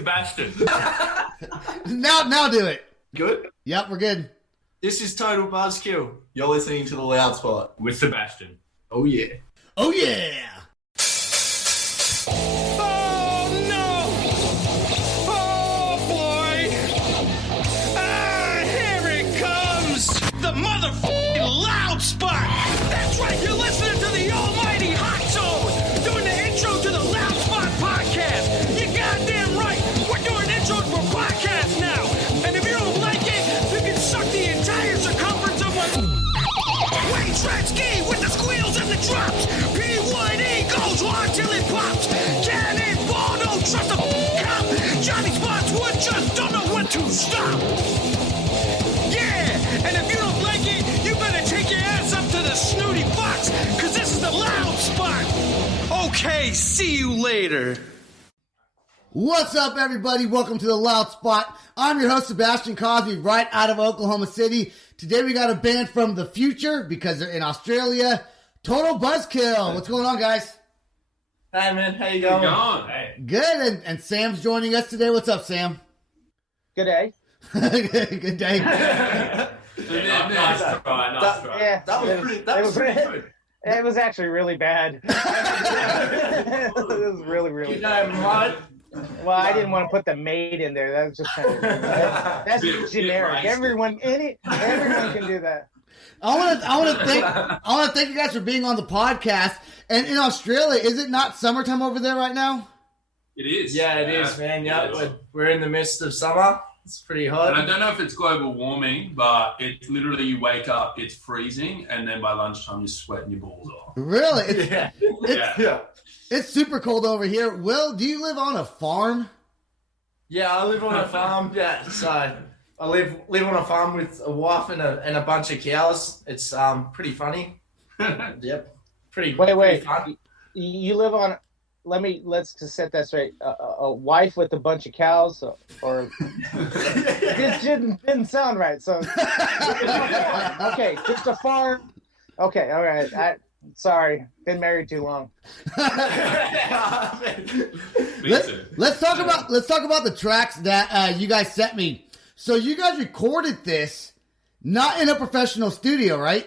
Sebastian. Now do it. Good? Yep, we're good. This is Total Buzzkill. You're listening to The Loud Spot. With Sebastian. Oh, yeah. Oh, yeah. The motherfucking Loud Spot! That's right, you're listening to the almighty Hot Zone! Doing the intro to the Loud Spot podcast! You goddamn right! We're doing intros for podcasts now! And if you don't like it, you can suck the entire circumference of my Wayne Tretzky with the squeals and the drops! P1E goes hard till it pops! Cannonball, don't trust a cop! Johnny Spotswood just don't know when to stop! And if you don't like it, you better take your ass up to the snooty fox, because this is the Loud Spot. Okay, see you later. What's up, everybody? Welcome to the Loud Spot. I'm your host, Sebastian Cosby, right out of Oklahoma City. Today we got a band from the future, because they're in Australia. Total Buzzkill. What's going on, guys? Hey, man. How you going? Hey. Good. And Sam's joining us today. What's up, Sam? Good day. Good day. Nice try. Yeah, That was pretty good. it was actually really bad. It was really, really You bad. know, right? Well, I didn't want to put the maid in there. That was just kind of that's generic. racist. Everyone can do that. I want to thank you guys for being on the podcast. And in Australia, is it not summertime over there right now? It is. Yeah, it is, man. Yeah, we're in the midst of summer. It's pretty hot. And I don't know if it's global warming, but it's literally you wake up, it's freezing, and then by lunchtime you're sweating your balls off. Really? It's, Yeah. Yeah. it's super cold over here. Will, do you live on a farm? Yeah, I live on a farm. Yeah, so I live on a farm with a wife and a bunch of cows. It's pretty funny. Yep. Pretty. Wait. Pretty fun. You live on. Let's just set that straight. A wife with a bunch of cows, or this didn't sound right. So okay, just a farm. Okay, all right. Sorry, been married too long. Let's talk about the tracks that you guys sent me. So you guys recorded this not in a professional studio, right?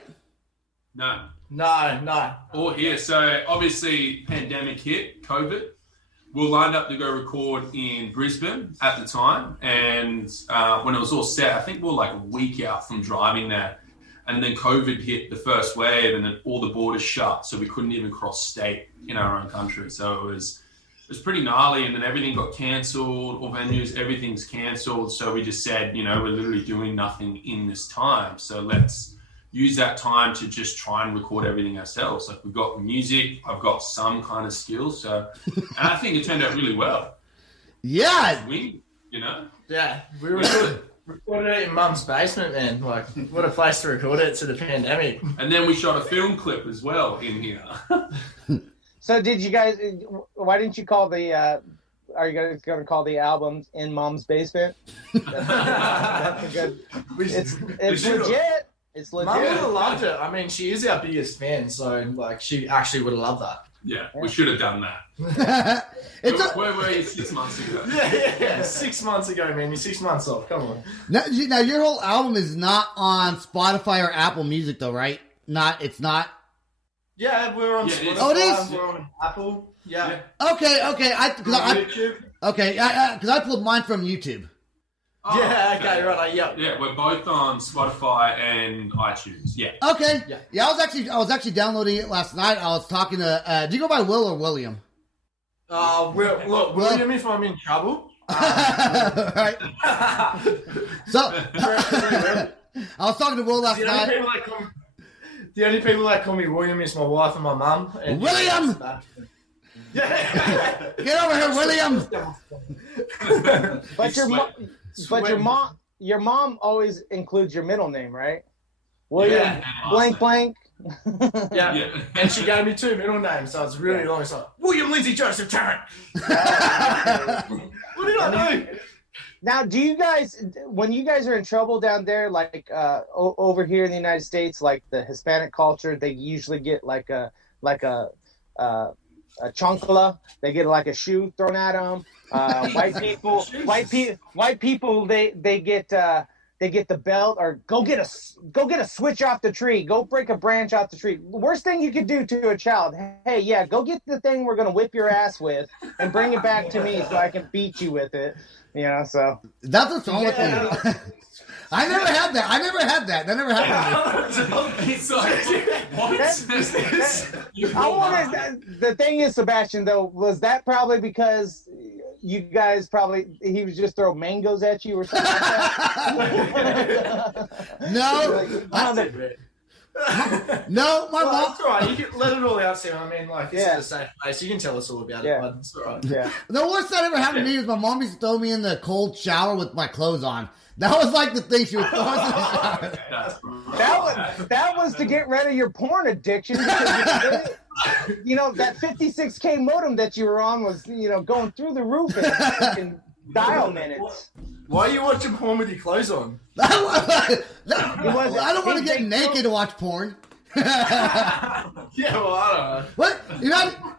No. No. All here. So obviously, pandemic hit, COVID. We were lined up to go record in Brisbane at the time, and when it was all set, I think we were like a week out from driving there, and then COVID hit the first wave, and then all the borders shut, so we couldn't even cross state in our own country. So it was pretty gnarly, and then everything got cancelled, all venues, everything's cancelled. So we just said, we're literally doing nothing in this time, so let's use that time to just try and record everything ourselves. Like, we've got music, I've got some kind of skills, so, and I think it turned out really well. Yeah. Yeah, we recorded it in Mum's basement, man. Like, what a place to record it to the pandemic. And then we shot a film clip as well in here. So did you guys? Why didn't you call the? Are you guys going to call the album "In Mom's Basement"? That's a good. It's legit. It's legit. Mum would have loved it. I mean, she is our biggest fan, so like she actually would have loved that. Yeah, we should have done that. Where were you 6 months ago? Yeah. 6 months ago, man. You're 6 months off. Come on. Now your whole album is not on Spotify or Apple Music, though, right? It's not. Yeah, we're on Yeah, Spotify. Oh, it is? We're on Apple. Yeah. Okay. YouTube. Because I pulled mine from YouTube. Oh, Yeah, okay, right. Yep. Yeah, we're both on Spotify and iTunes. Yeah. Okay. Yeah. I was actually downloading it last night. I was talking to. Do you go by Will or William? William, if I'm in trouble. Right. So I was talking to Will last night. The only people that call me William is my wife and my mum. William! Yeah. Get over here, William! But your mom always includes your middle name, right? William blank blank. Yeah. And she gave me 2 middle names, so it's really long. It's like William Lindsay Joseph Tarrant. What did I do? Now, do you guys, when you guys are in trouble down there, like over here in the United States, like the Hispanic culture, they usually get like a chancla. They get like a shoe thrown at them. White people, they get the belt, or go get a switch off the tree. Go break a branch off the tree. The worst thing you could do to a child. Hey, yeah, go get the thing we're gonna whip your ass with and bring it back to me so I can beat you with it. So that's what's wrong with me. I never had that. That never happened to me. It's like, what? The thing is, Sebastian, though, was that probably because you guys he was just throwing mangoes at you or something like that? No, my mom. It's all right. You can let it all out, Sam. I mean, this is a safe place. You can tell us all about it, bud. It's all right. Yeah. The worst that ever happened to me was my mom used to throw me in the cold shower with my clothes on. That was like the thing she would throw us in the shower. That was to get rid of your porn addiction. Because that 56K modem that you were on was, going through the roof in dial minutes. Why are you watching porn with your clothes on? I don't want to get naked to watch porn. Yeah, well, I don't know. What?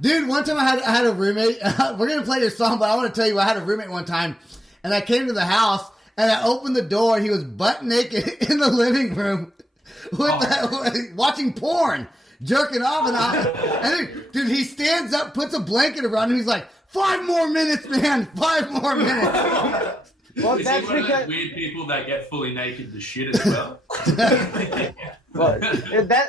Dude, one time I had a roommate. We're going to play your song, but I want to tell you, I had a roommate one time, and I came to the house, and I opened the door, and he was butt naked in the living room watching porn, jerking off, and dude, he stands up, puts a blanket around him, he's like, 5 more minutes, man, 5 more minutes. Well, is that's he one of because those weird people that get fully naked to shit as well? Well,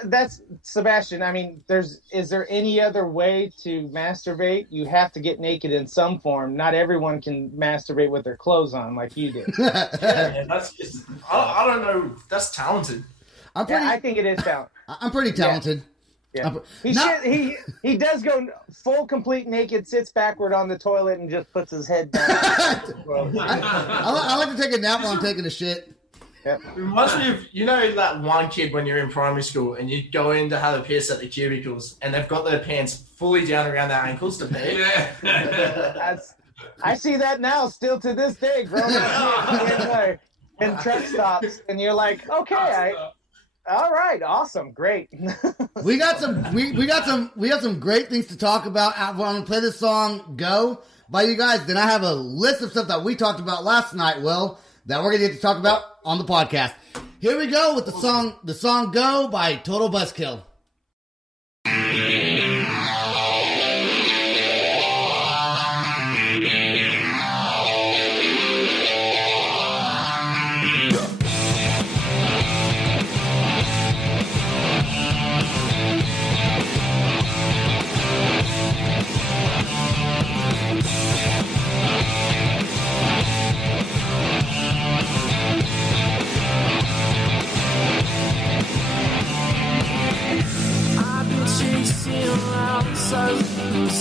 that's Sebastian. I mean, is there any other way to masturbate? You have to get naked in some form. Not everyone can masturbate with their clothes on like you do. Yeah, that's just, I don't know. That's talented. I think it is talent. I'm pretty talented. Yeah. He does go full complete naked, sits backward on the toilet, and just puts his head down. I like to take a nap while I'm taking a shit. Yep. It reminds me of, that one kid when you're in primary school and you go in to have a piss at the cubicles and they've got their pants fully down around their ankles to pee. Yeah. I see that now, still to this day, grown up in truck stops, and you're like, okay, all right, awesome, great. We got some great things to talk about. I'm gonna play this song "Go" by you guys. Then I have a list of stuff that we talked about last night, Will, that we're gonna get to talk about on the podcast. Here we go with the song "Go" by Total Buzzkill.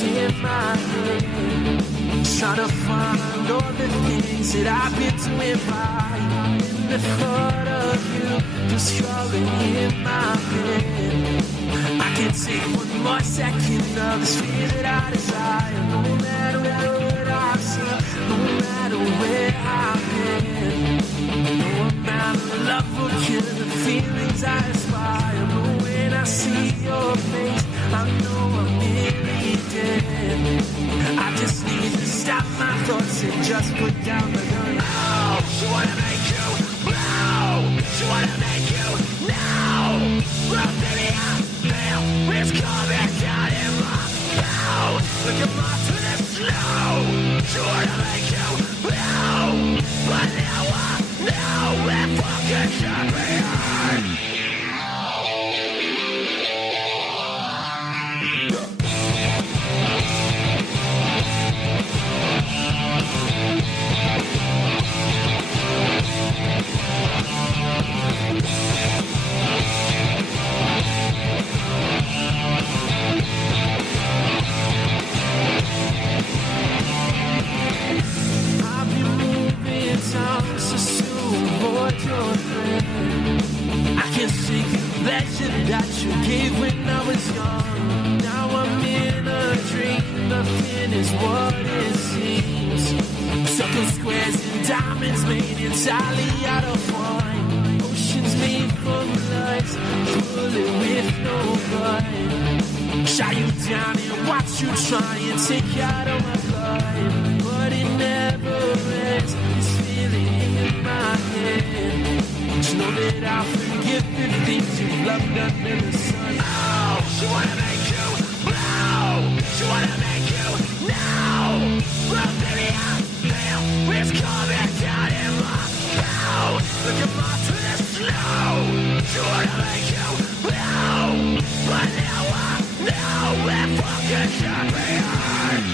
In my head, trying to find all the things that I've been doing right. And the thought of you just crawling in my head. I can't take one more second of this fear that I desire. No matter what I've seen, no matter where I've been, no amount of love will kill the feelings I aspire. But when I see your face, I know I'm nearly dead. I just need to stop my thoughts and just put down the gun. Oh, she wanna make you blow. She wanna make you now. Well, baby, I feel it's coming down in my mouth. Look at my to the slow. She wanna make you blow. But now I know it fucking should be hard. That you gave when I was young. Now I'm in a dream. Nothing is what it seems. Circle squares and diamonds made entirely out of wine. Oceans made from nights, bullet with no gun. Shot you down and watch you try and take out all my blood. But it never ends, this feeling in my head. Just know that I'll forget the things you've loved under the sun. Oh, she wanna make you blow. She wanna make you now. Well, baby, I feel it's coming down in my mouth. Look at my twist slow. She wanna make you blow. But now I know it fucking can't be hard.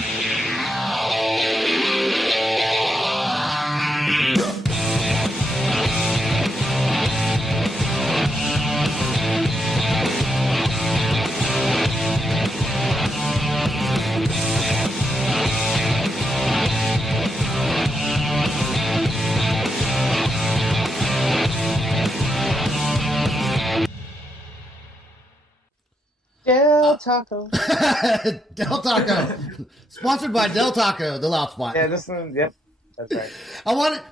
Del Taco. Del Taco. Sponsored by Del Taco, the Loud Spot. Yeah, this one. Yep, that's right.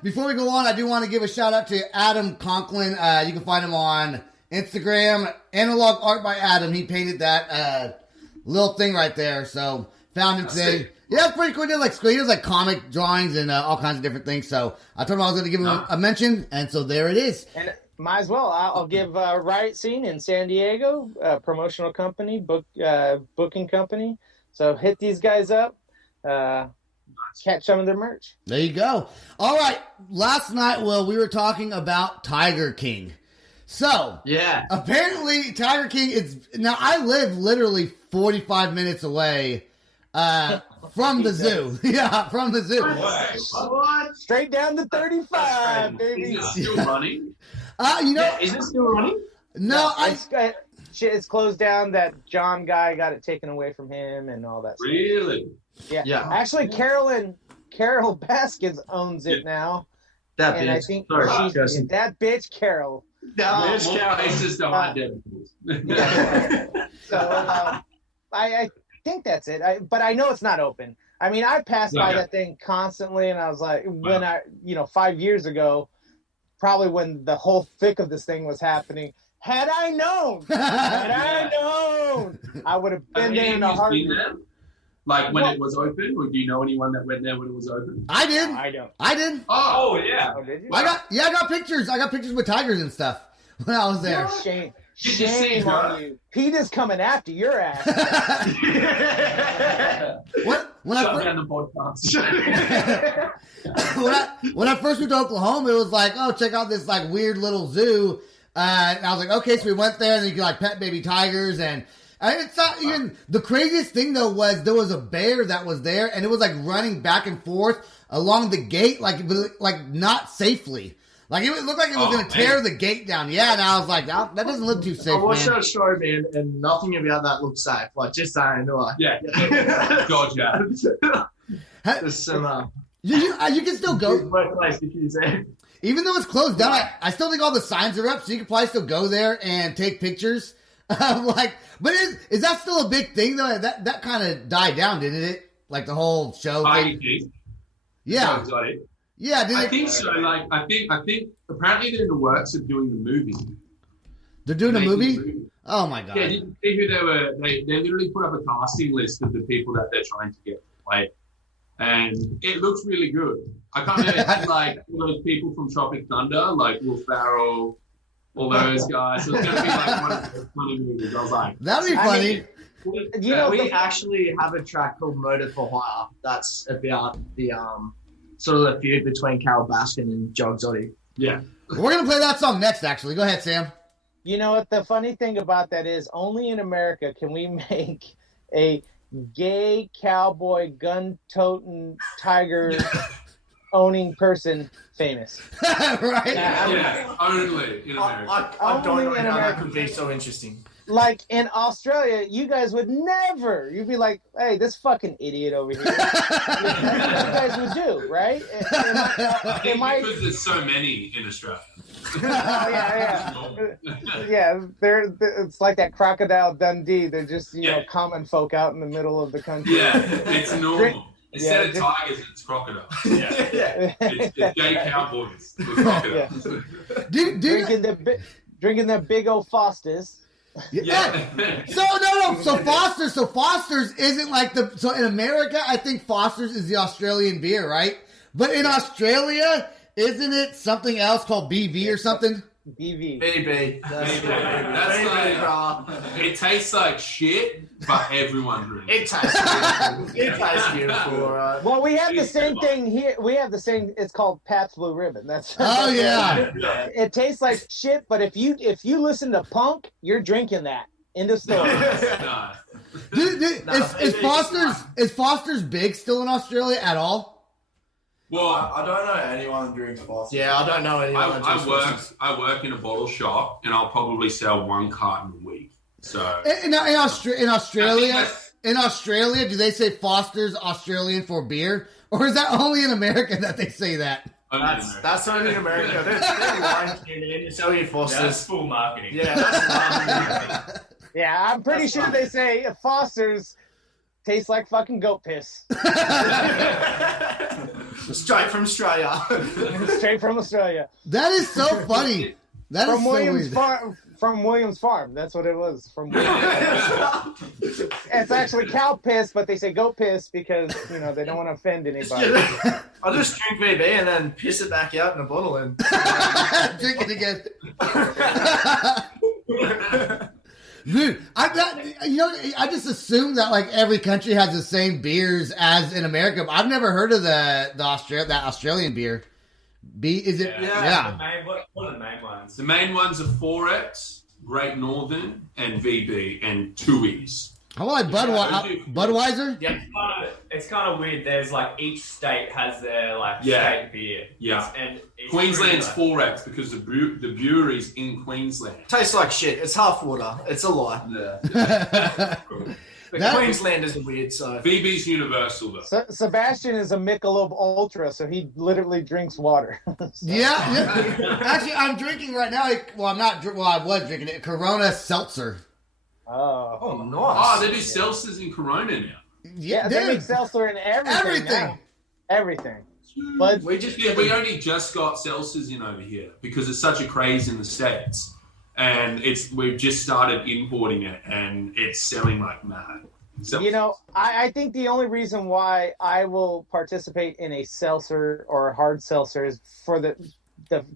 Before we go on, I do want to give a shout out to Adam Conklin. You can find him on Instagram. Analog Art by Adam. He painted that little thing right there. So found him today. Yeah, it's pretty cool. He does like comic drawings and all kinds of different things. So I told him I was going to give him a mention, and so there it is. And might as well. I'll give Riot Scene in San Diego, promotional company, booking company. So hit these guys up. Catch some of their merch. There you go. All right. Last night, we were talking about Tiger King. So, Yeah. apparently Tiger King now I live literally 45 minutes away from the zoo. Yeah, from the zoo. What? Straight down to 35, baby. Is it still running? Is it still running? No, It's closed down. That John guy got it taken away from him and all that stuff. Really? Yeah. Actually, Carol Baskins owns it now. That and bitch. I think Sorry, that bitch Carol. that More bitch. places to hide dead. So I think that's it. But I know it's not open. I mean, I passed by that thing constantly, and I was like, when 5 years ago, probably when the whole thick of this thing was happening. Had I known, I would have been there in a heartbeat. Like when it was open, or do you know anyone that went there when it was open? I did. I don't. I did. Oh yeah. Oh, did you? I got pictures. I got pictures with tigers and stuff when I was there. Shame. Did you see Shame her? on you. Peter's coming after your ass. When Shut down the podcast. when I first went to Oklahoma, it was like, oh, check out this like weird little zoo. And I was like, okay, so we went there, and then you could like pet baby tigers, and it's not even the craziest thing though was there was a bear that was there, and it was like running back and forth along the gate, like not safely. Like it looked like it was going to tear the gate down. Yeah, and I was like, that doesn't look too safe. I watched man. that show, man, and nothing about that looked safe. Like, just saying, like, Yeah. Gotcha. there's some You can still go, workplace issues there. even though it's closed down. I still think all the signs are up, so you can probably still go there and take pictures. But is that still a big thing though? That kind of died down, didn't it? Like the whole show thing. Yeah, yeah. I think so. Like, I think apparently they're in the works of doing the movie. They're doing a Making movie? the movie. Oh my god! Yeah, did you see who they were? They literally put up a casting list of the people that they're trying to get to play, and it looks really good. I can't remember like all those people from Tropic Thunder, like Will Ferrell, all those guys. So it's gonna be like one of those funny movies. I was like, That'd be funny. We actually have a track called Motor for Hire. That's about the sort of the feud between Carol Baskin and Joe Exotic. yeah. We're gonna play that song next. Actually, go ahead, Sam. You know what? The funny thing about that is only in America can we make a gay cowboy gun-toting tiger owning person famous. Right? Yeah, only in America. I don't know Only in how that America. could be so interesting. Like in Australia, you guys would never. You'd be like, "Hey, this fucking idiot over here." That's what you guys would do, right? I think because there's so many in Australia. Yeah. It's like that Crocodile Dundee. They're just common folk out in the middle of the country. Yeah, it's normal. Instead of just- tigers, it's crocodiles. Yeah. It's gay cowboys with crocodiles. Do you Drinking the drinking their big old Fosters. Yeah. So Foster's isn't like so in America, I think Foster's is the Australian beer, right? But in Australia, isn't it something else called BV or something? BV. BB. That's like, it tastes like shit, but everyone drinks. It tastes beautiful. It tastes beautiful, all right. Well, we have the same thing here. We have the same. It's called Pabst Blue Ribbon. That's. Oh yeah. It tastes like shit, but if you listen to punk, you're drinking that. End of story. No. Is Foster's big still in Australia at all? Well, I don't know anyone who drinks Foster. Yeah, I don't know anyone. that drinks Foster's. I work in a bottle shop, and I'll probably sell 1 carton a week. So In Australia, do they say Foster's Australian for beer, or is that only in America that they say that? That's only in America. There's wine in sell you Foster's. That's full marketing. Yeah, that's marketing. Yeah, I'm pretty sure they say Foster's tastes like fucking goat piss. Straight from Australia. Straight from Australia. That is so funny. That is From so Williams weird. Farm. From Williams Farm. That's what it was. From Williams. It's actually cow piss, but they say goat piss because they don't want to offend anybody. I'll just drink VB and then piss it back out in a bottle and Drink it again. Dude, I just assume that like every country has the same beers as in America. I've never heard of that Australian beer. Is it? Yeah. What are the main ones? the main ones are 4X, Great Northern, and VB, and Tui's. How about like Budweiser? Yeah, it's kind of weird. There's like each state has their state beer. Yeah. And it's Queensland's pretty, 4X because the brewery's in Queensland. tastes like shit. It's half water. It's a lie. But Queenslanders are weird, so VB's universal though. Sebastian is a Michelob Ultra, so he literally drinks water. Yeah. Actually, I'm drinking right now. Well, I'm not. Well, I was drinking it. Corona Seltzer. Oh, nice. Oh, they do seltzers in Corona now. yeah, they make seltzer in everything. Now. Everything. But we only just got seltzers in over here because it's such a craze in the States. And we've just started importing it, and it's selling like mad. So, I think the only reason why I will participate in a seltzer or a hard seltzer is for the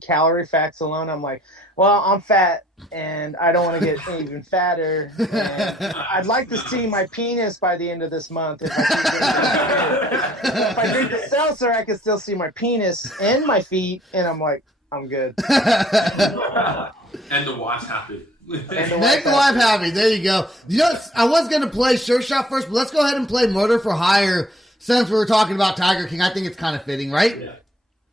calorie facts alone. I'm like, well, I'm fat, and I don't want to get even fatter. And I'd like to see my penis by the end of this month. If I drink the seltzer, I can still see my penis and my feet, and I'm like, I'm good. and the wife's happy. Make the wife happy. There you go. I was going to play Shirt Shot first, but let's go ahead and play Murder for Hire since we were talking about Tiger King. I think it's kind of fitting, right?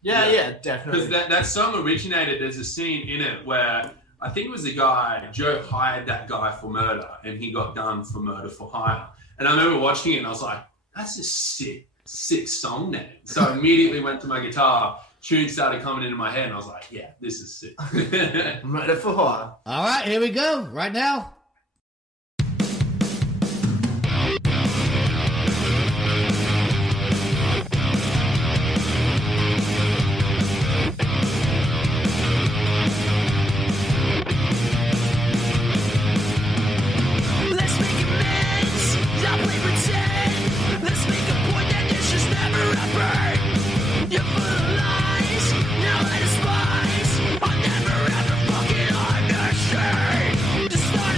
Yeah, definitely. Because that song originated, there's a scene in it where I think it was the guy, Joe hired that guy for murder, and he got done for murder for hire. And I remember watching it, and I was like, that's a sick song name. So I immediately went to my guitar, tunes started coming into my head, and I was like, yeah, this is sick. Murder for hire. All right, here we go. Right now. Let's make amends, not play pretend. Let's make a point that this just never happened. You're full of lies, now I despise. I'll never ever fucking understand. Just not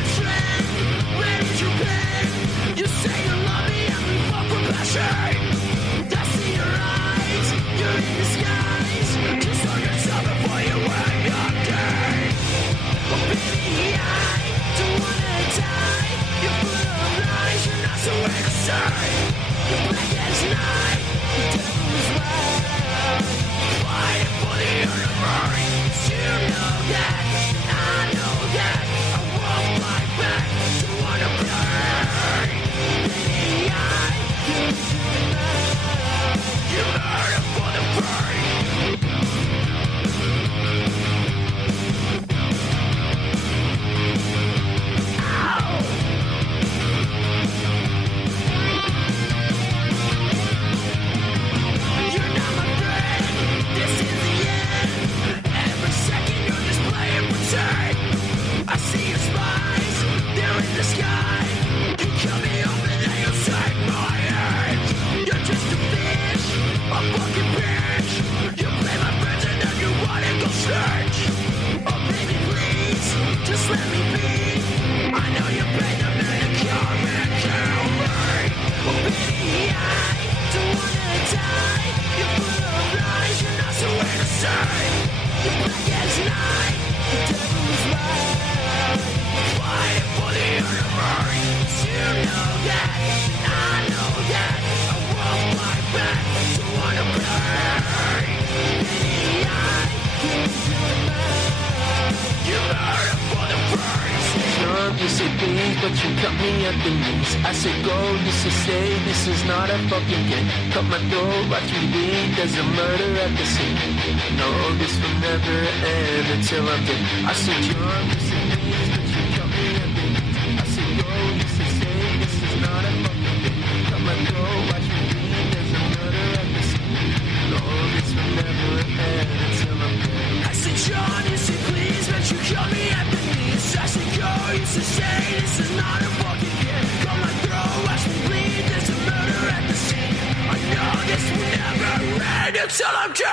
but you cut me at the knees. I said go, you said stay, this is not a fucking game. Cut my throat, watch me bleed, there's a murder at the scene. No, this will never end until I'm dead. I said John, you said please, but you cut me at the knees. I said go, you said stay, this is not a fucking game. Cut my throat, watch me bleed, there's a murder at the scene. No, this will never end until I'm dead. I said John, you said please, but you cut me at the knees. I said go, you said stay, this is not a fucking game. Cut my throat, watch me bleed, there's a murder at the scene. I know this will never end until I'm dead.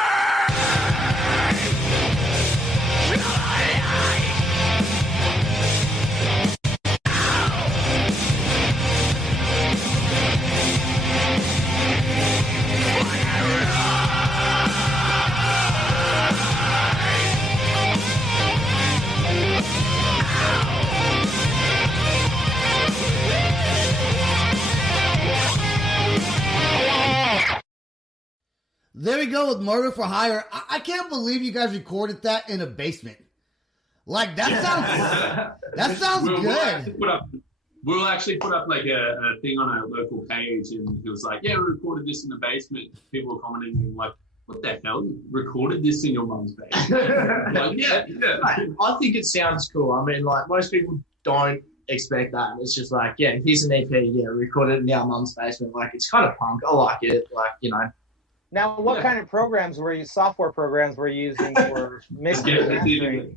There we go with Murder for Hire. I can't believe you guys recorded that in a basement. Like, that sounds good. We'll actually put up like a thing on our local page, and it was like, yeah, we recorded this in the basement. People were commenting like, what the hell? You recorded this in your mum's basement? Like, yeah. Mate, I think it sounds cool. I mean, like, most people don't expect that. It's just like, yeah, here's an EP, yeah, recorded in our mum's basement. Like, it's kind of punk. I like it. Like, you know. Now, what kind of software programs were you using for mixing and mastering?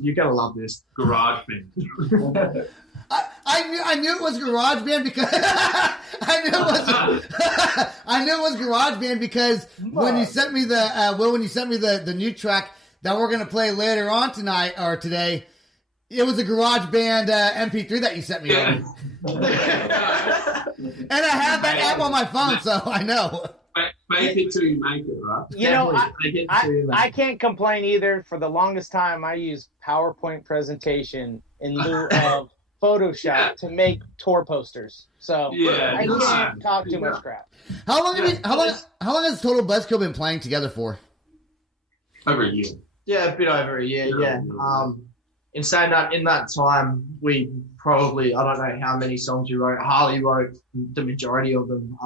You're going to love this. GarageBand. I knew it was GarageBand because I knew it was GarageBand because when you sent me the new track that we're gonna play later on tonight or today, it was a GarageBand MP3 that you sent me on. And I have that app on my phone, so I know. Make it till you make it, right? You know, I can't complain either. For the longest time, I used PowerPoint presentation in lieu of Photoshop to make tour posters. So yeah, I can't talk too much crap. How long has Total Buzzkill been playing together for? Over a year. Yeah, a bit over a year, yeah. In saying that, in that time, we probably, I don't know how many songs we wrote. Harley wrote the majority of them.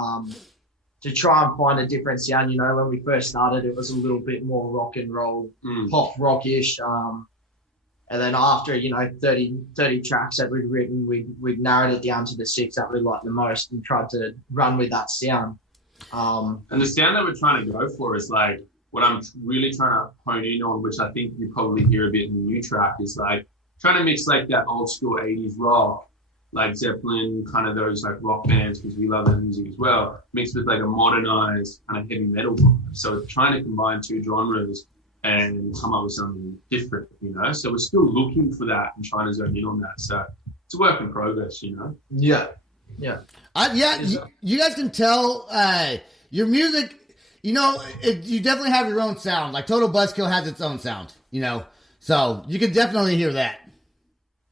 To try and find a different sound, you know, when we first started, it was a little bit more rock and roll, pop rock-ish. And then after, you know, 30 tracks that we'd written, we'd narrowed it down to the 6 that we liked the most and tried to run with that sound. And the sound that we're trying to go for is like, what I'm really trying to hone in on, which I think you probably hear a bit in the new track, is like trying to mix like that old school 80s rock, like Zeppelin, kind of those like rock bands, because we love that music as well, mixed with like a modernized kind of heavy metal vibe. So it's trying to combine two genres and come up with something different, you know? So we're still looking for that and trying to zone in on that. So it's a work in progress, you know? Yeah. You guys can tell your music, you know, you definitely have your own sound. Like Total Buzzkill has its own sound, you know? So you can definitely hear that.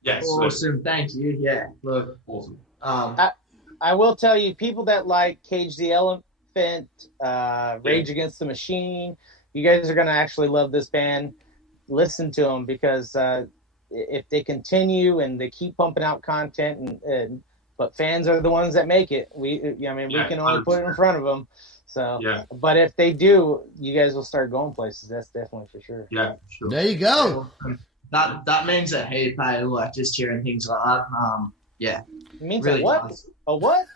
Yes. Awesome. Thank you. Yeah. Look. Awesome. I will tell you, people that like Cage the Elephant, Rage Against the Machine, you guys are going to actually love this band. Listen to them because if they continue and they keep pumping out content, but fans are the ones that make it. We can only put it in front of them. So, but if they do, you guys will start going places. That's definitely for sure. Yeah, sure. There you go. That means a heap, like just hearing things like that. Yeah. It means really a what? does. A what?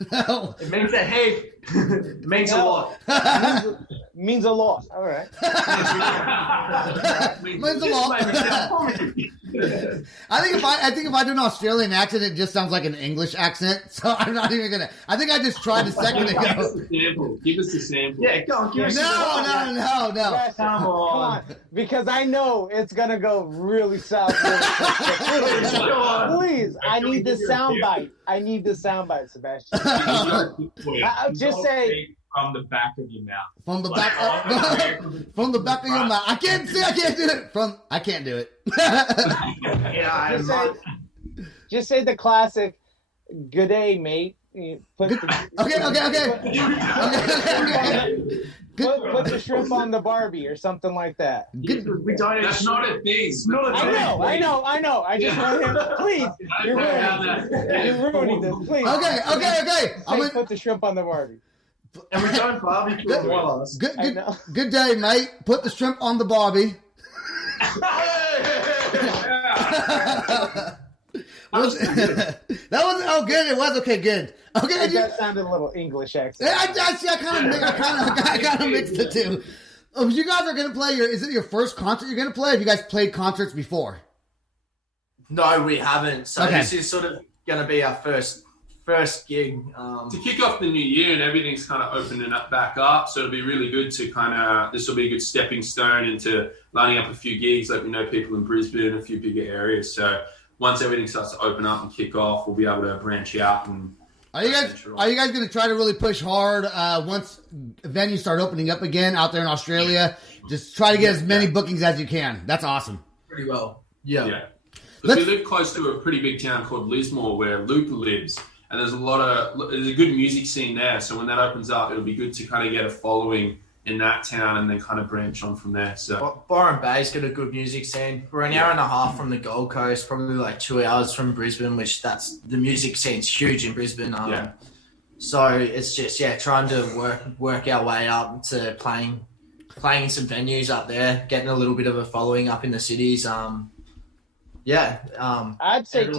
It means a heap. It means a lot. Means a lot. All right. Means a lot. I think if I do an Australian accent, it just sounds like an English accent. So I'm not even gonna. I think I just tried a second ago. Give us the sample. Yeah, go on. Give us No. Yes, come on. Because I know it's gonna go really south. Please, I need the soundbite. Sebastian. Just say. From the back of your mouth. From the back of your mouth. I can't do it. I can't do it. Just say the classic, "Good day, mate." Okay. Put the shrimp on the Barbie or something like that. We don't. That's not a thing. It's not a thing. I know. I just want him. Please, you're ruining this. Please. Okay. I'm Please gonna, put the shrimp on the Barbie. And we don't barbecue on Wallace. good day, mate. Put the shrimp on the Barbie. That wasn't. Oh, good. It was okay. Good. Okay. That sounded a little English accent. I kind of mixed the two. You guys are gonna play is it your first concert you're gonna play? Have you guys played concerts before? No, we haven't. So Okay. this is sort of going to be our first gig. To kick off the new year and everything's kind of opening up back up, so it'll be really good to this will be a good stepping stone into lining up a few gigs. Like we know people in Brisbane, a few bigger areas. So once everything starts to open up and kick off, we'll be able to branch out. And Are you guys going to try to really push hard once venues start opening up again out there in Australia? Just try to get as many bookings as you can. That's awesome. Pretty well. Yeah. Because we live close to a pretty big town called Lismore where Luca lives, and there's a good music scene there. So when that opens up, it'll be good to kind of get a following in that town and then kind of branch on from there. So Byron Bay's got a good music scene. We're an hour and a half from the Gold Coast, probably like 2 hours from Brisbane, which the music scene's huge in Brisbane. So it's just trying to work our way up to playing in some venues up there, getting a little bit of a following up in the cities. I'd say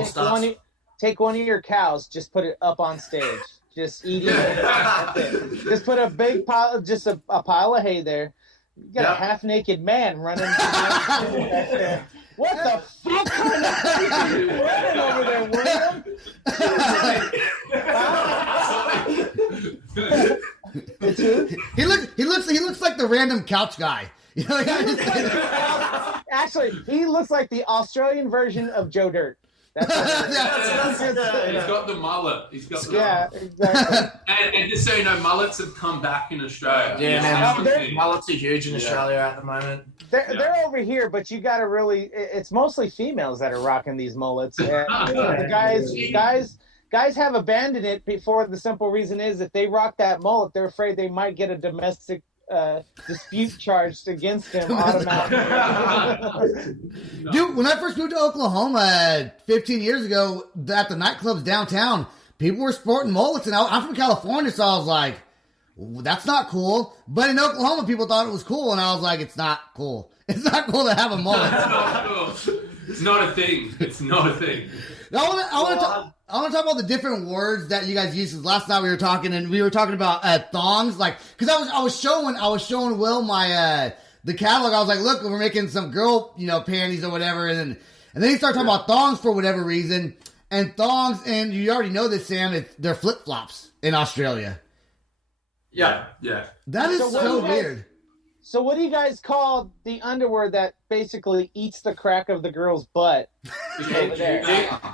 take one of your cows, just put it up on stage. Just eating it. Just put a big pile, just a pile of hay there. You got a half-naked man running. What the fuck kind of thing are you running over there, William? He looks like the random couch guy. You know, Actually, he looks like the Australian version of Joe Dirt. He's got the mullet. Exactly. And just so you know, mullets have come back in Australia. Mullets are huge in Australia at the moment. They're over here, but you got to really. It's mostly females that are rocking these mullets. The guys have abandoned it for the simple reason is if they rock that mullet, they're afraid they might get a domestic dispute charged against him automatically. Dude, when I first moved to Oklahoma 15 years ago, at the nightclubs downtown, people were sporting mullets, and I'm from California, so I was like, that's not cool. But in Oklahoma, people thought it was cool, and I was like, it's not cool. It's not cool to have a mullet. It's not cool. It's not a thing. It's not a thing. I want to talk about the different words that you guys use. Because last night we were talking about thongs, because I was showing Will my the catalog. I was like, look, we're making some girl panties or whatever, and then he started talking about thongs for whatever reason. And thongs, and you already know this, Sam. They're flip flops in Australia. Yeah. That is so weird. So what do you guys call the underwear that basically eats the crack of the girl's butt?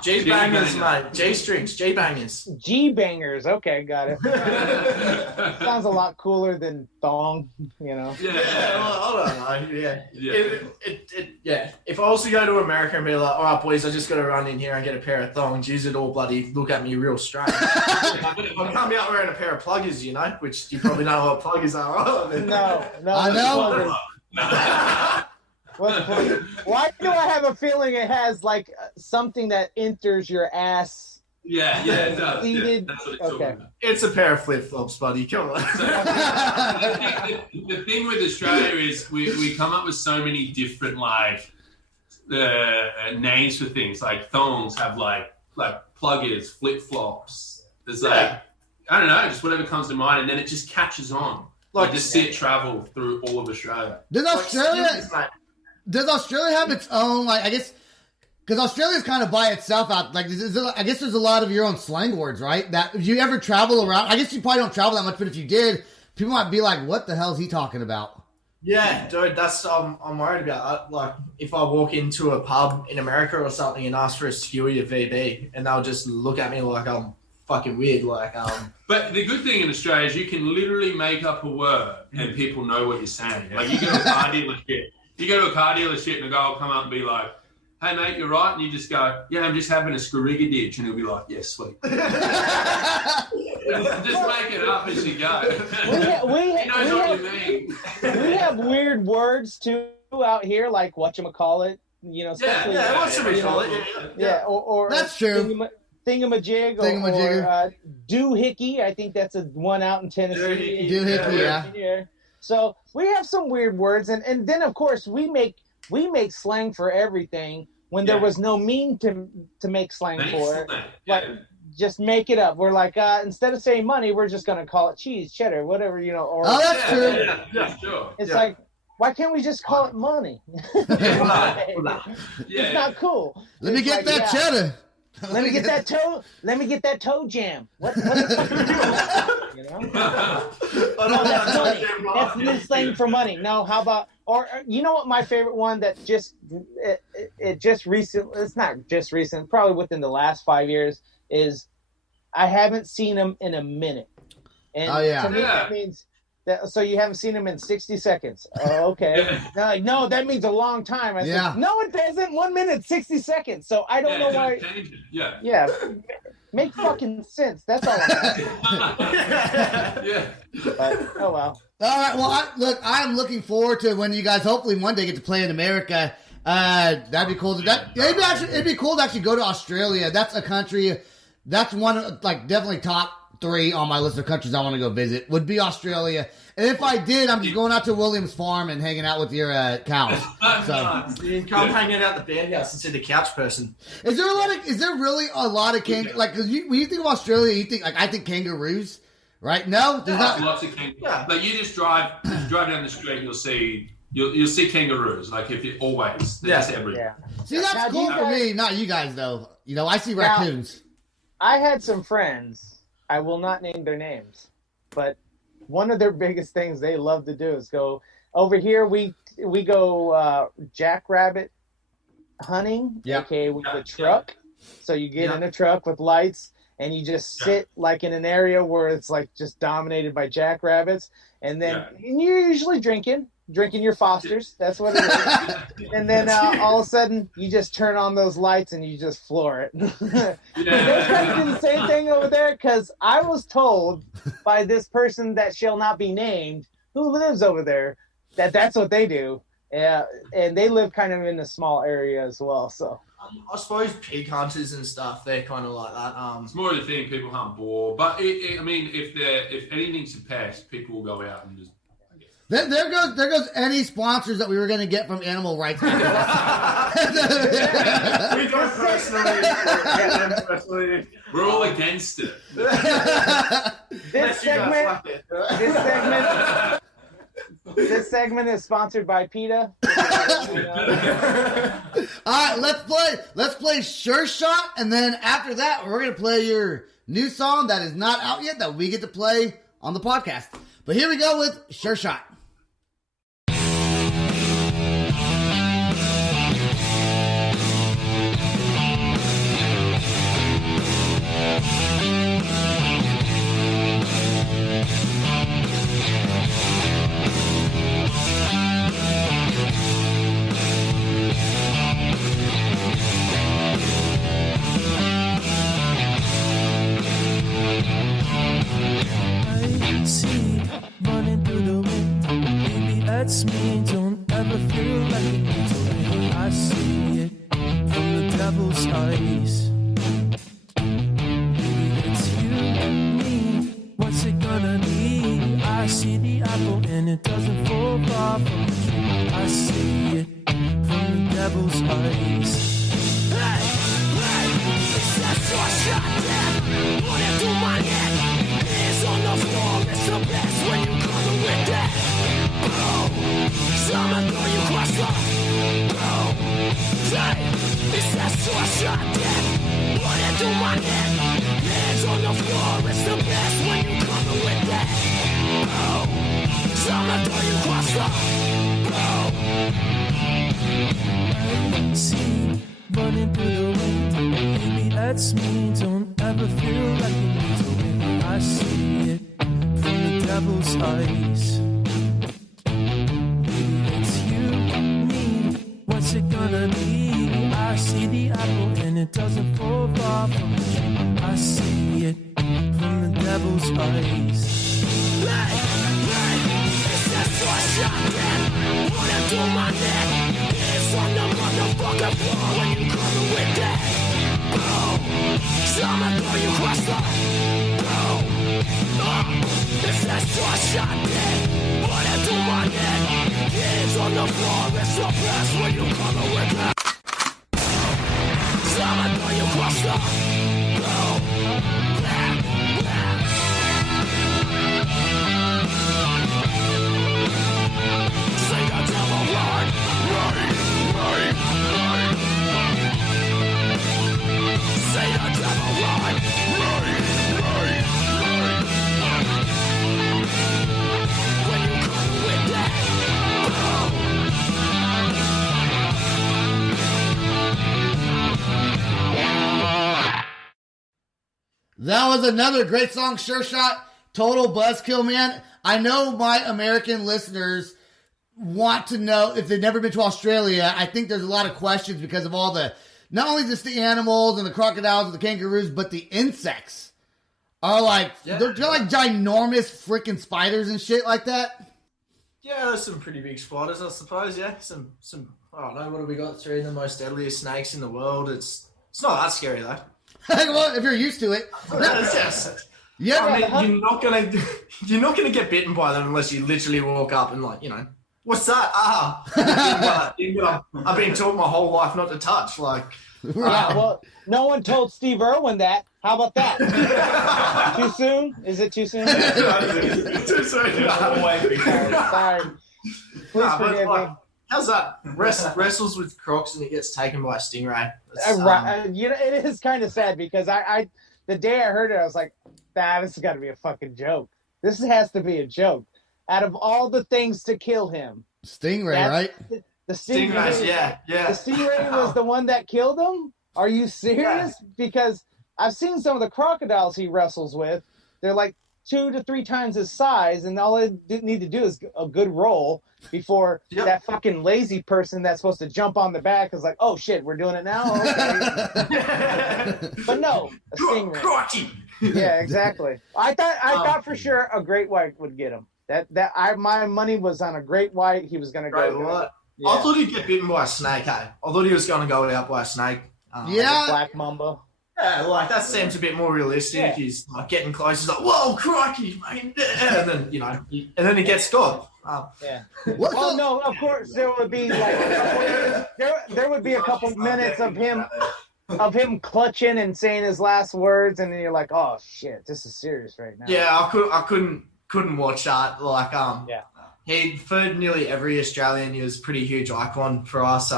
J-bangers, mate. J-strings, J-bangers. G-bangers. Okay, got it. Sounds a lot cooler than thong, Yeah, I don't know. Yeah. If I was to go to America and be like, all right, boys, I just got to run in here and get a pair of thongs, use it all bloody, look at me real strange. I can't be out wearing a pair of pluggers, which you probably know what pluggers are. No. I know. Why do I have a feeling it has like something that enters your ass? Yeah, it does. That's what it's talking about. It's a pair of flip-flops, buddy. Come on. The thing with Australia is we come up with so many different names for things. Like thongs have like pluggers, flip-flops. There's I don't know, just whatever comes to mind, and then it just catches on. Just see it travel through all of Australia. Does Australia have its own, I guess, because Australia's kind of by itself out, I guess there's a lot of your own slang words, right? That if you ever travel around, I guess you probably don't travel that much, but if you did, people might be like, what the hell is he talking about? Yeah, dude, that's, I'm worried about that. If I walk into a pub in America or something and ask for a skewy or VB, and they'll just look at me like I'm fucking weird, But the good thing in Australia is you can literally make up a word and people know what you're saying. You go to a car dealership. And a guy will come up and be like, hey, mate, you're right. And you just go, yeah, I'm just having a scarrigaditch. And he'll be like, yeah, sweet. Just make it up as you go. He knows what you mean. We have weird words too out here, like whatchamacallit, especially or That's true. Thingamajig or doohickey. I think that's a one out in Tennessee. Doohickey, yeah. So we have some weird words, and then of course we make slang for everything when there was no mean to make slang for it. Like just make it up. We're like instead of saying money, we're just gonna call it cheese, cheddar, whatever, or that's true. Yeah, sure. It's like, why can't we just call it money? It's not cool. Let me get that cheddar. Let me get that toe. Let me get that toe jam. What the fuck are you doing? No, that's money. That's new slang for money. No, how about you know what my favorite one that it just recent. It's not just recent. Probably within the last 5 years is I haven't seen him in a minute. And to me that means that. So you haven't seen him in 60 seconds. Oh, okay. They're like, no, that means a long time. I said, no, it doesn't. 1 minute, 60 seconds. So I don't know why. Yeah. Make fucking sense. That's all I'm asking. But, oh, well. All right. Well, I'm looking forward to when you guys hopefully one day get to play in America. That'd be cool. It'd be cool to actually go to Australia. That's a country. That's one of, definitely top 3 on my list of countries I want to go visit would be Australia. And if I did, I'm just going out to Williams Farm and hanging out with your cows. So you can come hanging out at the band house instead of couch person. Is there really a lot of kangaroos? Like, when you think of Australia, you think I think kangaroos, right? No, there's not. Lots of kangaroos. Yeah. Like you just drive down the street, you'll see kangaroos. Like if you always, they're just everywhere. Yeah. See, that's cool for me, not you guys though. I see raccoons. I had some friends. I will not name their names, but one of their biggest things they love to do is go over here. We go jackrabbit hunting. Okay, with a truck. So you get in a truck with lights and you just sit like in an area where it's like just dominated by jackrabbits, and then and you're usually drinking your Fosters. That's what it is. And then all of a sudden you just turn on those lights and you just floor it. They're trying to do the same thing over there, because I was told by this person that shall not be named who lives over there that's what they do. And they live kind of in a small area as well. So I suppose pig hunters and stuff, they're kind of like that. It's more of the thing, people hunt boar, but I mean, if anything's a pest, people will go out and just. There goes any sponsors that we were going to get from animal rights. We don't personally. We're all against it. This segment is sponsored by PETA. All right, let's play Sure Shot, and then after that, we're going to play your new song that is not out yet that we get to play on the podcast. But here we go with Sure Shot. That's me, don't ever feel like you need to win. I see it from the devil's eyes. It's you and me, what's it gonna be? I see the apple and it doesn't fall far from the tree. I see it from the devil's eyes. Hey, it's that short shot there. Wanna do my head? Hands on the floor, it's the best when you come with that. Someone throw you across the road. Hey, it's that short shot there. Wanna do my head? Hands on the floor, it's the best when you come with that. Someone throw you across the road. See, running through the wind. Maybe that's me, don't ever feel like you need to win. I see it from the devil's eyes. What's it gonna be? I see the apple and it doesn't fall far from the tree. I see it from the devil's shot dead. Running through my neck. It's on the motherfucking floor when you coming with that. Boom. Someone throw you across the boom. It's that shot dead. Running through my neck. It's on the floor. It's the best when you coming with that. Someone throw you across the boom. Say the devil run, run, run, run. Say the devil run, run, run, run. When you come with that, That was another great song, Sure Shot. Total buzzkill, man. I know my American listeners want to know if they've never been to Australia. I think there's a lot of questions because of all the, not only just the animals and the crocodiles and the kangaroos, but the insects are like, they're like ginormous freaking spiders and shit like that. Yeah, there's some pretty big spiders, I suppose. Yeah, some. I don't know. What have we got? 3 of the most deadliest snakes in the world. It's not that scary though. Well, if you're used to it. It's just. Yeah, I mean, you're not gonna get bitten by them unless you literally walk up and like, what's that? I've been taught my whole life not to touch. Like, Yeah, well, no one told Steve Irwin that. How about that? Too soon? Is it too soon? too soon. Sorry. Please forgive me. How's that? Wrestles with crocs and it gets taken by a stingray. It is kind of sad because I the day I heard it, I was like, this has got to be a fucking joke. This has to be a joke. Out of all the things to kill him, Stingray, right? The stingray, yeah. The stingray was the one that killed him? Are you serious? Yeah. Because I've seen some of the crocodiles he wrestles with. They're like 2 to 3 times his size, and all they need to do is a good roll before that fucking lazy person that's supposed to jump on the back is like, oh shit, we're doing it now? Okay. But no, a stingray. Yeah, exactly. I thought for sure a great white would get him. My money was on a great white. He was going to go. Yeah. I thought he'd get bitten by a snake. Hey, I thought he was going to go out by a snake. Like a black mamba. Yeah, like that seems a bit more realistic. Yeah. He's like getting close. He's like, "Whoa, crikey, mate!" And then and then he gets caught. Yeah. Well, no, of course there would be like there would be a couple minutes of him clutching and saying his last words, and then you're like, "Oh shit, this is serious right now." Yeah, I couldn't watch that. Like, he for nearly every Australian, he was a pretty huge icon for us.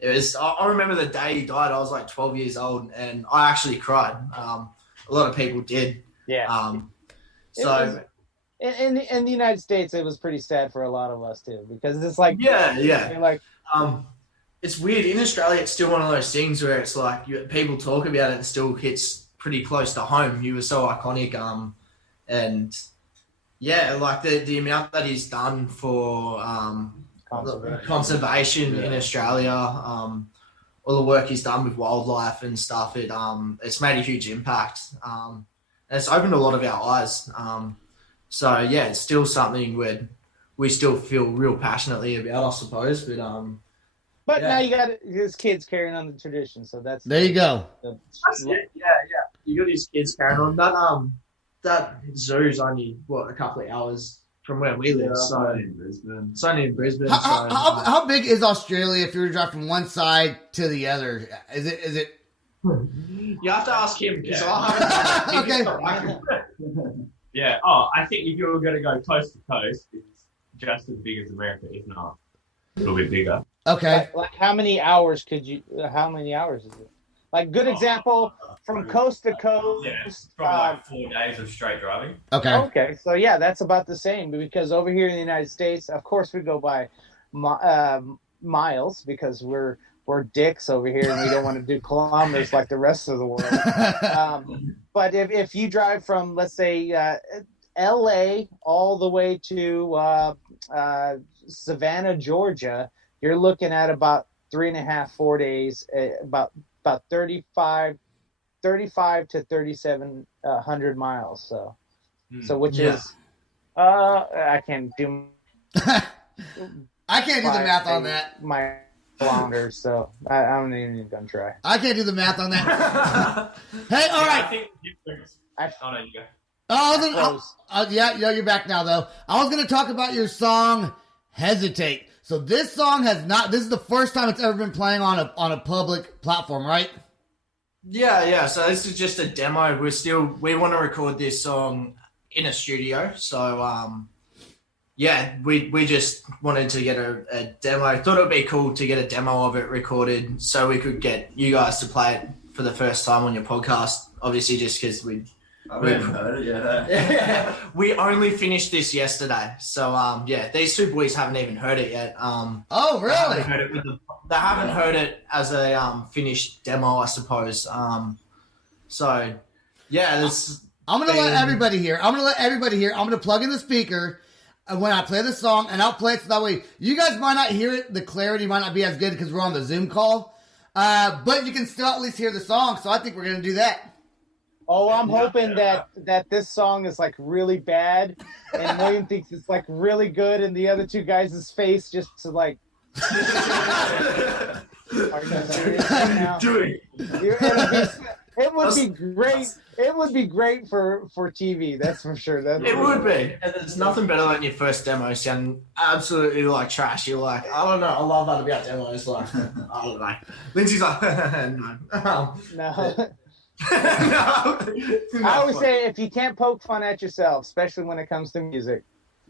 It was. I remember the day he died. I was like 12 years old, and I actually cried. A lot of people did. Yeah. In the United States, it was pretty sad for a lot of us too, because it's like like it's weird in Australia. It's still one of those things where it's like people talk about it and still hits pretty close to home. He was so iconic, and like the amount that he's done for conservation in Australia, all the work he's done with wildlife and stuff. It's made a huge impact, and it's opened a lot of our eyes. So yeah, it's still something we still feel real passionately about, I suppose. But now you got his kids carrying on the tradition, so that's there. You go. Yeah. You got his kids carrying on. That zoo's only a couple of hours from where we live. So it's only in Brisbane. How big is Australia if you were to drive from one side to the other? Is it? You have to ask him because I haven't. Okay. Yeah. Oh, I think if you were going to go coast to coast, it's just as big as America, if not a little bit bigger. Okay. Like how many hours how many hours is it? Like good example from coast to coast. Yeah, probably like 4 days of straight driving. Okay. Okay. So yeah, that's about the same because over here in the United States, of course, we go by miles because we're dicks over here and we don't want to do kilometers like the rest of the world. But if you drive from, let's say, L.A. all the way to Savannah, Georgia, you're looking at about 3.5, 4 days, about 35 to 3,700 miles. So which is I can't do I can't do the math on that. My kilometers, so I'm not even gonna try. I can't do the math on that. Hey, all right. I think difference. Oh no, you go. Yeah, you're back now, though. I was going to talk about your song, Hesitate. So this song this is the first time it's ever been playing on a public platform, right? Yeah. So this is just a demo. We want to record this song in a studio. So, we just wanted to get a demo. Thought it would be cool to get a demo of it recorded so we could get you guys to play it for the first time on your podcast. Obviously, just because we haven't heard it yet. We only finished this yesterday. So, these two boys haven't even heard it yet. Oh, really? They haven't heard it as a finished demo, I suppose. I'm going to let everybody hear. I'm going to plug in the speaker when I play the song, and I'll play it so that way you guys might not hear it. The clarity might not be as good because we're on the Zoom call. But you can still at least hear the song, so I think we're going to do that. Oh, I'm hoping that this song is like really bad, and William thinks it's like really good, and the other two guys' face just to like. Are you serious right now? It would be great. It would be great for TV. That's for sure. It would be. And there's nothing better than your first demo sound absolutely like trash. You're like, I don't know. I love that about demos. Like, I don't know. Lindsay's like, no. No. I always say if you can't poke fun at yourself, especially when it comes to music,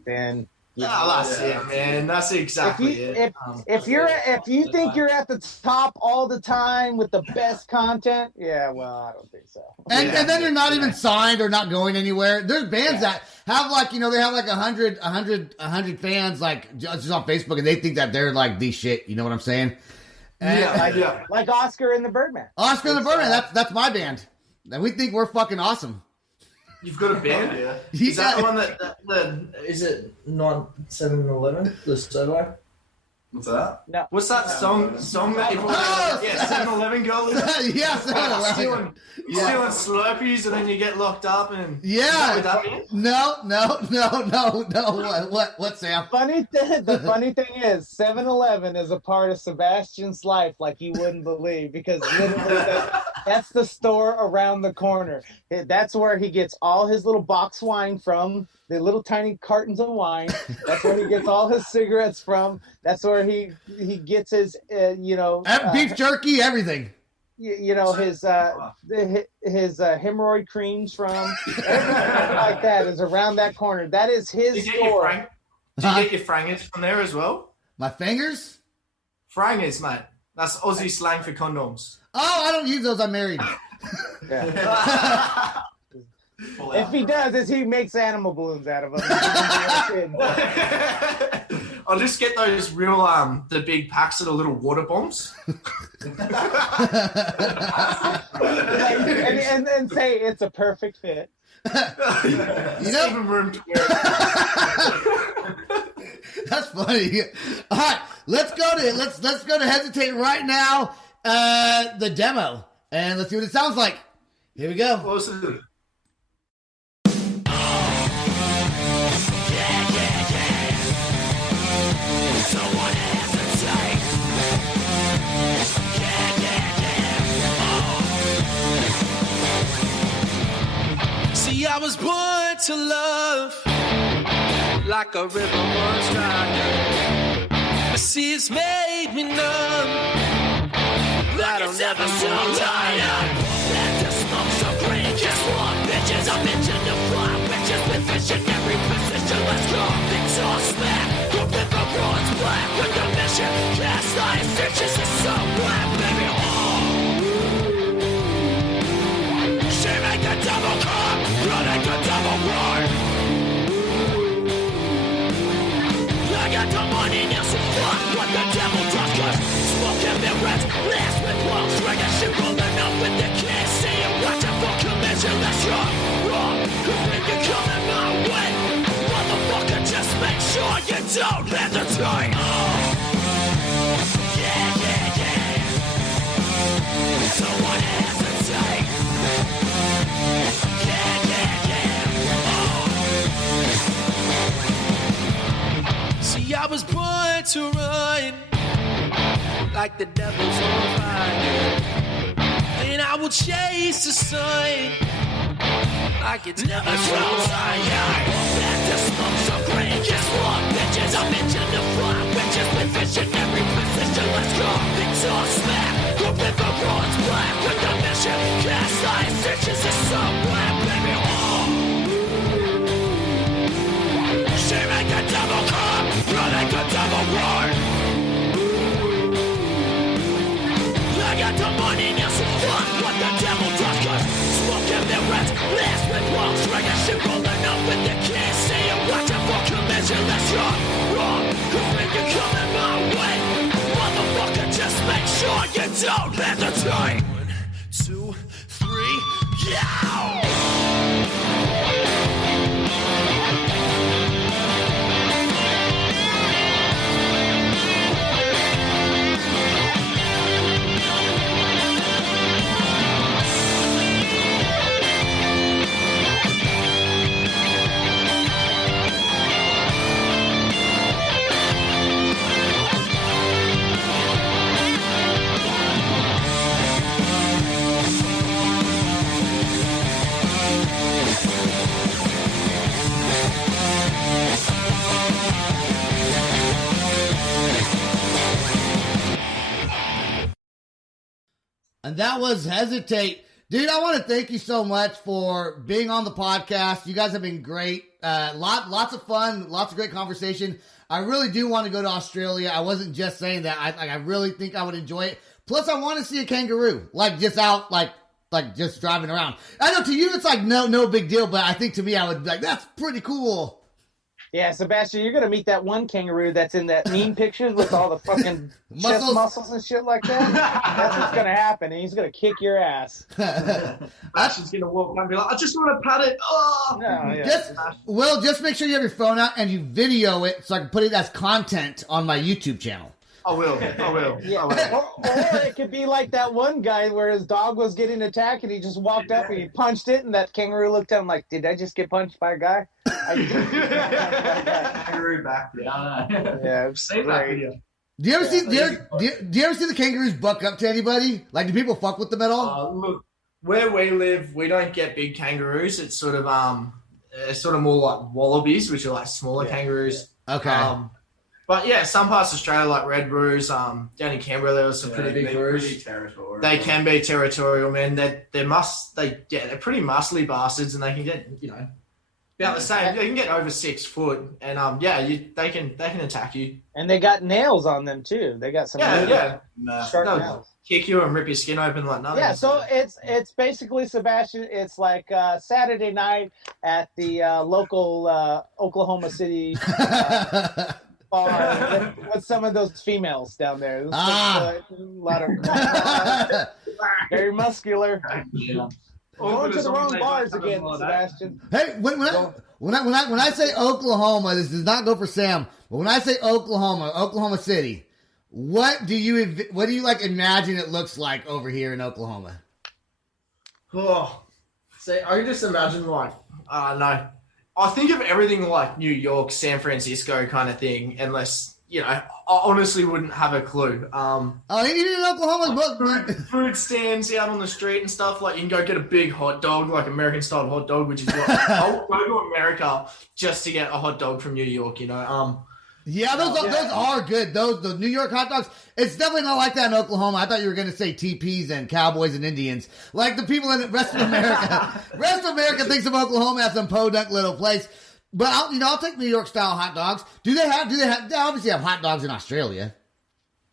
then that's it, man. That's exactly it. If you think you're at the top all the time with the best content, I don't think so. And then you're not even signed or not going anywhere. There's bands that have like, they have like 100 fans like just on Facebook, and they think that they're like the shit. You know what I'm saying? Like Oscar and the Birdman. Oscar and the Birdman. That's my band. And we think we're fucking awesome. You've got a band? Yeah. Is that the one that is it not 7-Eleven? The survey? What's that? No. What's that song that you put? 7-Eleven girl. Yeah, 7-Eleven. Stealing Slurpees and then you get locked up and No. What, Sam? The funny thing is, 7-Eleven is a part of Sebastian's life like you wouldn't believe, because literally that's the store around the corner. That's where he gets all his little box wine from, the little tiny cartons of wine. That's where he gets all his cigarettes from. That's where he gets his beef jerky, everything. His hemorrhoid creams from. Everything like that is around that corner. That is his store. Do you get your frangers from there as well? My fingers? Frangers, mate. That's Aussie slang for condoms. Oh, I don't use those. I'm married. If he does, is he makes animal balloons out of them. I'll just get those real, the big packs of the little water bombs. and say it's a perfect fit. Even room to wear. That's funny. All right, let's go to Hesitate right now. The demo, and let's see what it sounds like. Here we go. Awesome. See, I was born to love like a river runs dry. But see, it's made me numb. That'll never slow down. Let the smoke so green. Just one bitches, I'm itching to fly. Bitches with vision, every position. Let's go. Exhaust smack. The river runs black with the mission. Cast iron stitches is so black, baby. She make the devil come, running the devil roar. I got the money now, so fuck what the devil does. Cause smoking mirrors, last with walls, drag a shit rolling up with the kids. Saying watching for collision, that's wrong. Cause when you're coming my way, motherfucker, just make sure you don't hesitate. So what hesitate? See, I was born to run like the devil's on fire, and I will chase the sun like it's never shows higher. Let the smoke so green, just walk, bitches. I'm itching to fly, bitches with visionary precision. Let's go, exhaust smack, the river runs black with the mission. Cast iron stitches is so black, baby. She make the devil come, you make the devil run. I got the money now, so fuck what the devil does. Cause smoking mirrors, last with walls, ringing shit rolling up with the can't see it. Watching for collision, that's wrong. Cause when you're coming my way, motherfucker, just make sure you don't have the time. 1, 2, 3, yeah! And that was Hesitate. Dude, I want to thank you so much for being on the podcast. You guys have been great. Lots of fun, lots of great conversation. I really do want to go to Australia. I wasn't just saying that. I really think I would enjoy it. Plus, I want to see a kangaroo, like just out, like just driving around. I know to you it's like no big deal, but I think to me I would be like, that's pretty cool. Yeah, Sebastian, you're gonna meet that one kangaroo that's in that meme pictures with all the fucking chest muscles and shit like that. That's what's gonna happen, and he's gonna kick your ass. Ash's gonna walk by and be like, I just want to pat it. Oh. No, yeah. Just make sure you have your phone out and you video it so I can put it as content on my YouTube channel. I will. Yeah. I will. Or it could be like that one guy where his dog was getting attacked and he just walked up and he punched it, and that kangaroo looked at him like, did I just get punched by a guy? Kangaroo back. Yeah, Save that video. Do you ever see? Do you ever see the kangaroos buck up to anybody? Like, do people fuck with them at all? Look, where we live, we don't get big kangaroos. It's sort of more like wallabies, which are like smaller kangaroos. Okay. But yeah, some parts of Australia, like red roos, down in Canberra, there was some pretty big roos. Pretty territorial. They can be territorial, man. They're pretty muscly bastards, and they can get about the same. They can get over 6 foot, and they can attack you. and they got nails on them too. They got some sharp nails. Kick you and rip your skin open like nothing. Yeah, so it's basically, Sebastian, it's like Saturday night at the local Oklahoma City bar with some of those females down there. A lot of very muscular. Yeah. Going to the wrong bars again, Sebastian. Hey, when I say Oklahoma, this does not go for Sam, but when I say Oklahoma City, what do you like imagine it looks like over here in Oklahoma? Oh, see, I can just imagine no. I think of everything like New York, San Francisco kind of thing, unless, I honestly wouldn't have a clue. Even in Oklahoma, food stands out on the street and stuff, like you can go get a big hot dog, like American-style hot dog, which is what I'll go to America just to get a hot dog from New York, Yeah, those are good. The New York hot dogs. It's definitely not like that in Oklahoma. I thought you were going to say TPs and Cowboys and Indians, like the people in the rest of America. Rest of America thinks of Oklahoma as some podunk little place. But I'll take New York style hot dogs. They obviously have hot dogs in Australia.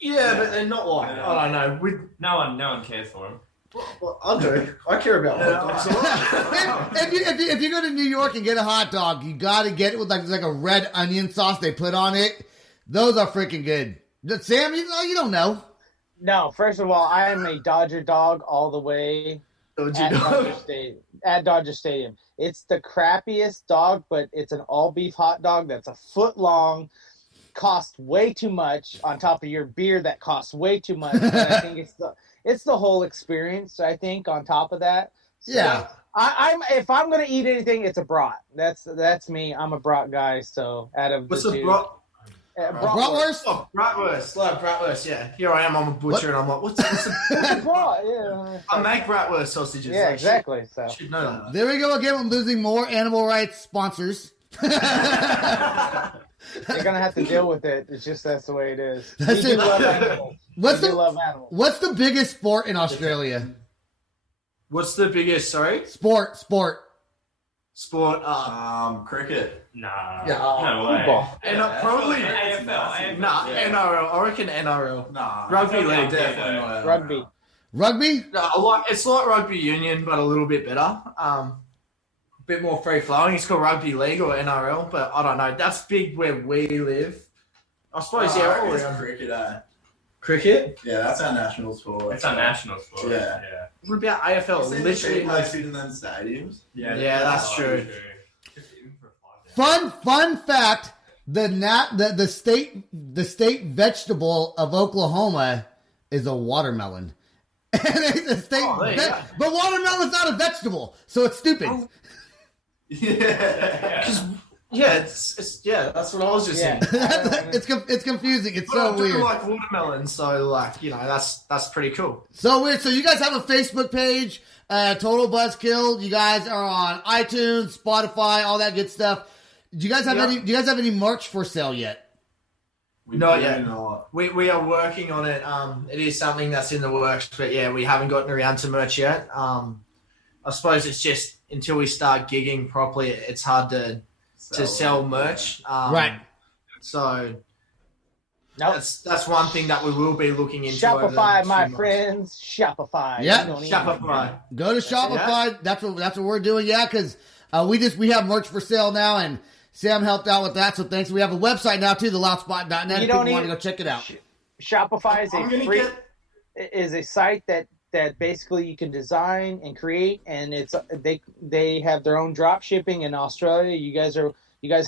Yeah, but they're not like, I don't know. No one cares for them. Well, I do. I care about hot dogs. If you go to New York and get a hot dog, you got to get it with like a red onion sauce they put on it. Those are freaking good. Sam, you don't know. No, first of all, I am a Dodger dog all the way at Dodger Stadium. It's the crappiest dog, but it's an all-beef hot dog that's a foot long, costs way too much on top of your beer that costs way too much. And I think it's the whole experience, I think, on top of that. So yeah. If I'm gonna eat anything, it's a brat. That's me. I'm a brat guy. So out of what's the a two, brat? Bratwurst? Oh, bratwurst, like bratwurst, yeah. Here I am, I'm a butcher, and I'm like, what's a Brat, yeah. I make bratwurst sausages. Yeah, like, exactly. So Should know that. There we go again. I'm losing more animal rights sponsors. you're gonna have to deal with it. It's just that's the way it is. That's We it. do love animals. What's We do the love animals. What's the biggest sport in Australia? What's the biggest, Sport. sport? Cricket. Nah. Yeah. No way. Football. And probably AFL. Nah, NRL. I reckon NRL. Nah. Rugby league, Definitely not. Rugby. Rugby? No, it's like rugby union, but a little bit better. A bit more free flowing. It's called rugby league or NRL, but I don't know. That's big where we live. I suppose I yeah. reckon All it's around. cricket. Cricket. Yeah, that's our national sport. It's our national sport. Yeah. What about AFL? Literally, like sitting in them stadiums. Yeah, that's true. Fun fact: the state vegetable of Oklahoma is a watermelon. And it's a state, there you go. but watermelon's not a vegetable, so it's stupid. Oh. Yeah. Yeah, it's that's what I was just Yeah. saying. It's confusing. It's But so I do weird. like watermelon, so like that's pretty cool. So weird. So you guys have a Facebook page, Total Buzzkill. You guys are on iTunes, Spotify, all that good stuff. Do you guys have Yeah. any? Do you guys have any merch for sale yet? Not do yet. not. We are working on it. It is something that's in the works, but yeah, we haven't gotten around to merch yet. I suppose it's just until we start gigging properly, it's hard to sell merch. Right. So Nope. that's one thing that we will be looking into. over the Shopify, next my few months. friends. Shopify. Yeah. You don't need Shopify. Go to Shopify. That's what we're doing. Yeah, because we have merch for sale now, and Sam helped out with that. So thanks. We have a website now too, theloudspot.net. You If don't people want to need- go check it out. Shopify is I'm a gonna free get is a site that basically you can design and create, and it's they have their own drop shipping in Australia. You guys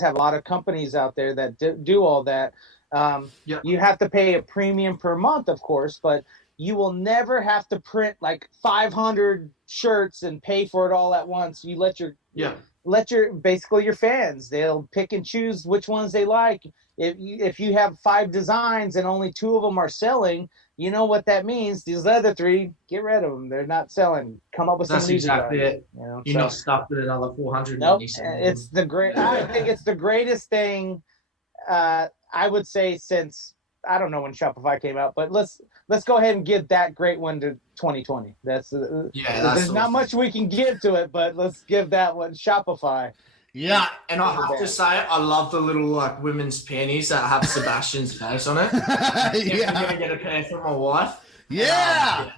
have a lot of companies out there that do all that. Yeah. You have to pay a premium per month, of course, but you will never have to print like 500 shirts and pay for it all at once. You let your basically your fans, they'll pick and choose which ones they like. If you have 5 designs and only 2 of them are selling, you know what that means. These other 3, get rid of them. They're not selling. Come up with That's some new exactly designs, it. You know, You're not stuck with another 400. nope. It's It's the great. I think it's the greatest thing. I would say since I don't know when Shopify came out, but let's go ahead and give that great one to 2020. That's there's not much we can give to it, but let's give that one Shopify. Yeah. And I have to say, I love the little like women's panties that have Sebastian's face on it. Yeah. I'm gonna get a pair for my wife. Yeah.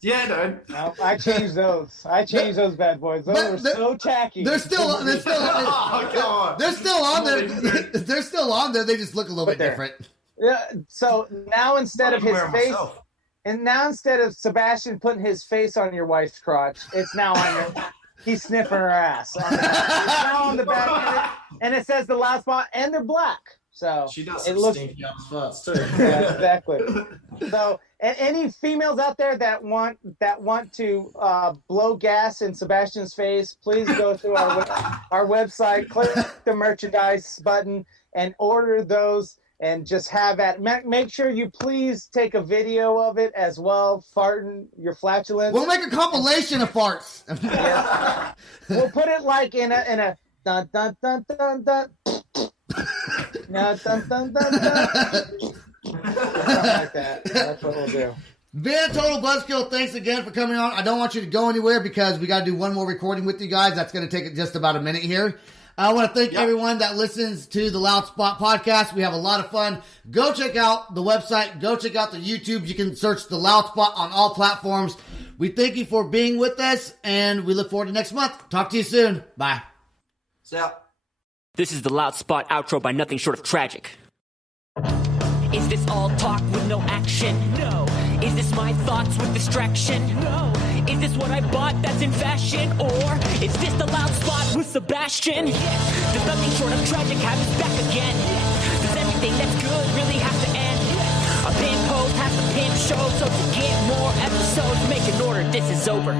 Yeah, dude. No, I changed those. I changed those bad boys. Those But were they're- so tacky. They're still Oh, come on. they're still on there. They're still on there. They just look a little bit But they're- different. Yeah. So now instead of I his wear 'em face, myself. and now instead of Sebastian putting his face on your wife's crotch, it's now on your. He's sniffing her ass. It's now on the back, and it says the loud spot, and they're black. So She does it some looks. stinky ass farts too. Yeah, exactly. So, any females out there that want to blow gas in Sebastian's face, please go to our website, click the merchandise button, and order those. And just have that. Make sure you please take a video of it as well. Farting your flatulence. We'll make a compilation of farts. Yes. We'll put it like in a dun dun dun dun dun. No, dun dun dun dun. Something like that. That's what we'll do. Van Total Buzzkill, thanks again for coming on. I don't want you to go anywhere because we got to do one more recording with you guys. That's going to take just about a minute here. I want to thank everyone that listens to the Loud Spot podcast. We have a lot of fun. Go check out the website. Go check out the YouTube. You can search the Loud Spot on all platforms. We thank you for being with us, and we look forward to next month. Talk to you soon. Bye. So, This is the Loud Spot outro by nothing short of tragic. Is this all talk with no action? No. Is this my thoughts with distraction? No. Is this what I bought that's in fashion? Or is this the Loud Spot with Sebastian? Yes. Does nothing short of tragic have us back again? Yes. Does everything that's good really have to end? Yes. A pin post has to pin show, so to get more episodes, make an order, this is over.